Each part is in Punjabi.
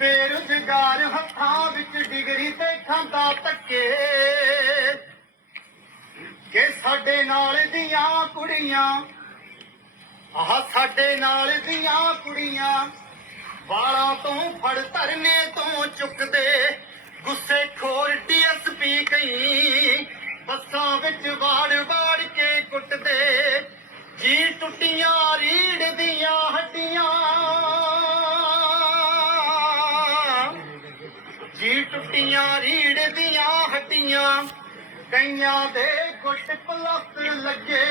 ਬੇਰੁਜ਼ਗਾਰ ਹੱਥਾਂ ਵਿੱਚ ਡਿਗਰੀ ਤੇ ਖਾਂਦਾ ਧੱਕੇ। ਕਿ ਸਾਡੇ ਨਾਲ ਦੀਆਂ ਕੁੜੀਆਂ, ਆਹ ਸਾਡੇ ਨਾਲ ਦੀਆਂ ਕੁੜੀਆਂ ਵਾਲਾਂ ਤੋਂ ਫੜ ਧਰਨੇ ਤੋਂ ਚੁੱਕਦੇ। ਗੁੱਸੇ ਖੋਰ ਡੀਐਸਪੀ ਕਈ ਬੱਸਾਂ ਵਿੱਚ ਵਾੜ ਵਾੜ ਕੇ ਕੁੱਟਦੇ। ਜੀ ਟੁੱਟੀਆਂ ਰੀੜ ਜੀ ਰੀੜ ਦੀਆਂ ਹੱਡੀਆਂ, ਕਈਆਂ ਦੇ ਗੁੱਟ ਪਲਸਤਰ ਲੱਗੇ।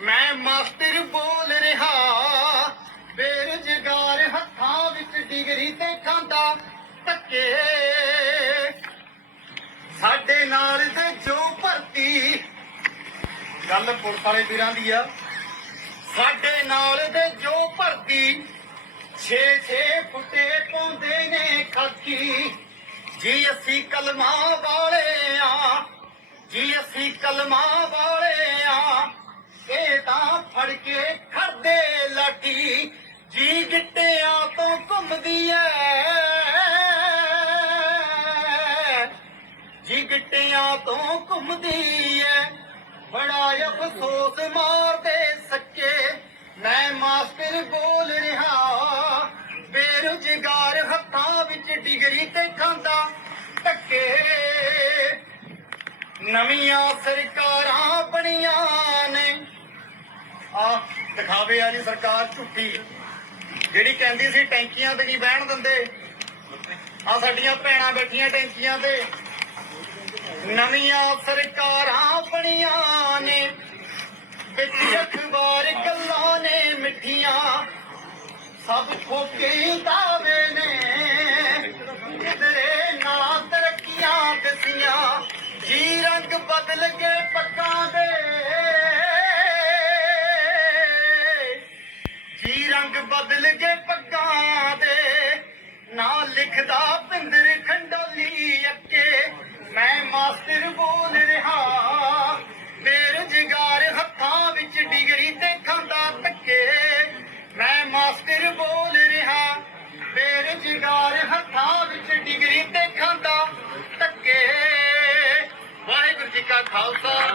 ਮੈਂ ਮਾਸਟਰ ਬੋਲ ਰਿਹਾ, ਬੇਰੁਜ਼ਗਾਰ ਹੱਥਾਂ ਵਿੱਚ ਡਿਗਰੀ ਤੇ ਖਾਂਦਾ ਧੱਕੇ। ਸਾਡੇ ਨਾਲ ਤੇ ਜੋ ਭਰਤੀ, ਗੱਲ ਪੁਲਿਸ ਵਾਲੇ ਵੀਰਾਂ ਦੀ ਆ। ਸਾਡੇ ਨਾਲ ਦੇ ਜੋ ਭਰਤੀ 6-6 ਫੁੱਟੇ ਪਾਉਂਦੇ ਨੇ ਖਾਕੀ। ਜੀ ਅਸੀਂ ਕਲਮਾਂ ਵਾਲੇ ਆ ਜੀ ਅਸੀਂ ਕਲਮਾਂ ਵਾਲੇ ਆ ਇਹ ਤਾਂ ਫੜ ਕੇ ਖੜਦੇ ਲਾਠੀ, ਜੀ ਗਿੱਟਿਆਂ ਤੋਂ ਘੁੰਮਦੀ ਐ। ਜੀ ਗਿੱਟਿਆਂ ਤੋਂ ਘੁੰਮਦੀ ਐ। ਬੜਾ ਅਫਸੋਸ ਮਾਰਦੇ ਸੱਕੇ ਮੈਂ ਮਾਸਟਰ ਬੋਲ ਰਿਹਾ, ਬੇਰੁਜ਼ਗਾਰ ਹੱਥਾਂ ਵਿੱਚ ਡਿਗਰੀ ਤੇ ਖਾਂਦਾ, ਧੱਕੇ। ਨਵੀਆਂ ਸਰਕਾਰਾਂ ਬਣੀਆਂ ਨੇ। ਆ, ਦਿਖਾਵੇ ਆ ਸਰਕਾਰ ਝੂਠੀ। ਜਿਹੜੀ ਕਹਿੰਦੀ ਸੀ ਟੈਂਕੀਆਂ ਤੇ ਨਹੀਂ ਬਹਿਣ ਦਿੰਦੇ। ਆ ਸਾਡੀਆਂ ਭੈਣਾਂ ਬੈਠੀਆਂ ਟੈਂਕੀਆਂ ਤੇ। ਨਵੀਆਂ ਸਰਕਾਰਾਂ ਬਣੀਆਂ ਨੇ। ਵਿੱਚ ਅਖਬਾਰ ਗੱਲਾਂ ਨੇ ਮਿੱਠੀਆਂ। ਸਭ ਖੋਕੇ ਦਾਵੇ ਨੇ। ਤਰੱਕੀਆਂ ਜੀ ਰੰਗ ਬਦਲ ਗਏ ਪੱਕਾਂ ਦੇ। ਜੀ ਰੰਗ ਬਦਲ ਗਏ ਡਿਗਰੀ ਤੇ ਖਾਂਦਾ